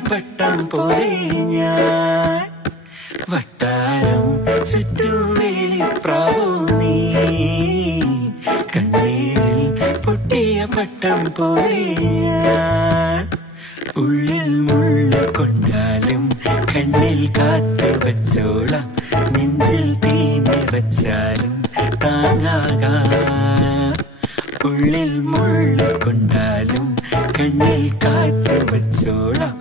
പട്ടം പോലെ ഞാൻ വട്ടാരം ചുറ്റും വേലിപ്രാവോ നീ കണ്ണീരിൽ പൊട്ടിയ പട്ടം പോലെ ഞാൻ ഉള്ളിൽ മുള്ളു കൊണ്ടാലും കണ്ണിൽ കാത്തു വച്ചോളാം നെഞ്ചിൽ തീ നിറച്ചാലും താങ്ങാകാം ഉള്ളിൽ മുള്ളു കൊണ്ടാലും കണ്ണിൽ കാത്തു വച്ചോളാം